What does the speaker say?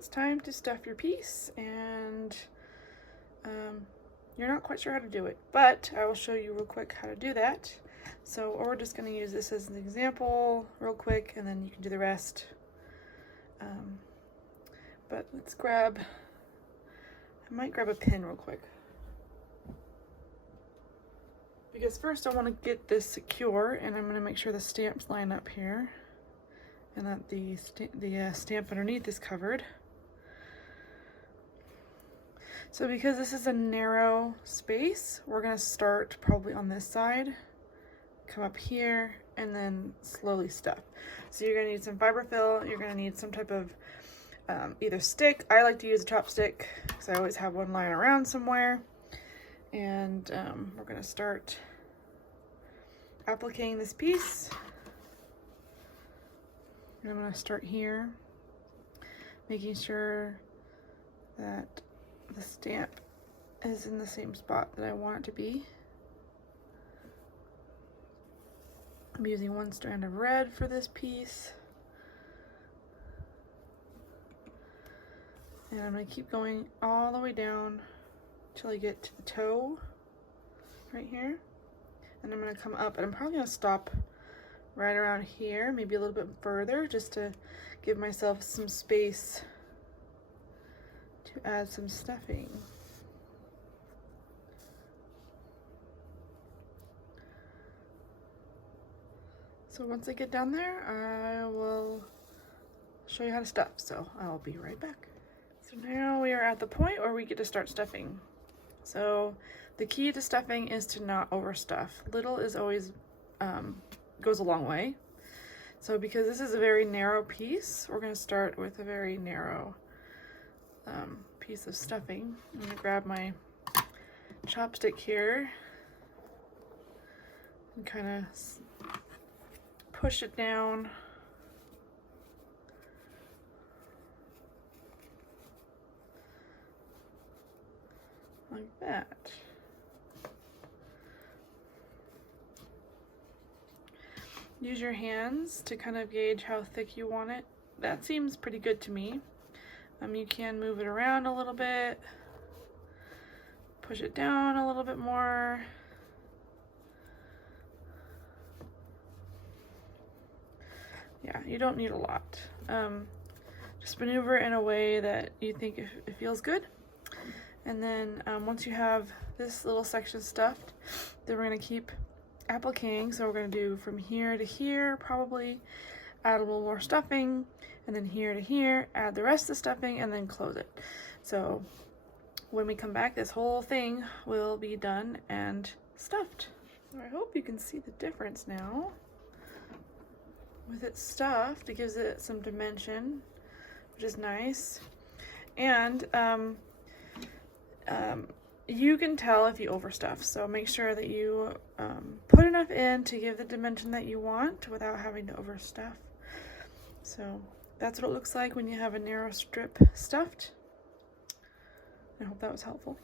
it's time to stuff your piece, and you're not quite sure how to do it, but I will show you real quick how to do that. So we're just going to use this as an example real quick, and then you can do the rest. But let's grab, I might grab a pin real quick, because first I want to get this secure, and I'm going to make sure the stamps line up here and that the stamp underneath is covered. So because this is a narrow space, we're going to start probably on this side, come up here, and then slowly stuff. So you're going to need some fiberfill, you're going to need some type of either stick. I like to use a chopstick because I always have one lying around somewhere. And we're going to start appliquing this piece. And I'm going to start here, making sure that the stamp is in the same spot that I want it to be. I'm using one strand of red for this piece. And I'm going to keep going all the way down till I get to the toe right here. And I'm going to come up, and I'm probably going to stop right around here, maybe a little bit further, just to give myself some space to add some stuffing. So once I get down there, I will show you how to stuff. So I'll be right back. So now we are at the point where we get to start stuffing. So the key to stuffing is to not overstuff. Little is always goes a long way. So because this is a very narrow piece, we're going to start with a very narrow piece of stuffing. I'm going to grab my chopstick here and kind of push it down. Like that. Use your hands to kind of gauge how thick you want it. That seems pretty good to me. You can move it around a little bit, push it down a little bit more. Yeah, you don't need a lot. Just maneuver in a way that you think it feels good. And then once you have this little section stuffed, then we're going to keep appliquing. So we're going to do from here to here, probably add a little more stuffing, and then here to here, add the rest of the stuffing, and then close it. So when we come back, this whole thing will be done and stuffed. So I hope you can see the difference now. With it stuffed, it gives it some dimension, which is nice. And you can tell if you overstuff, so make sure that you put enough in to give the dimension that you want without having to overstuff. So that's what it looks like when you have a narrow strip stuffed. I hope that was helpful.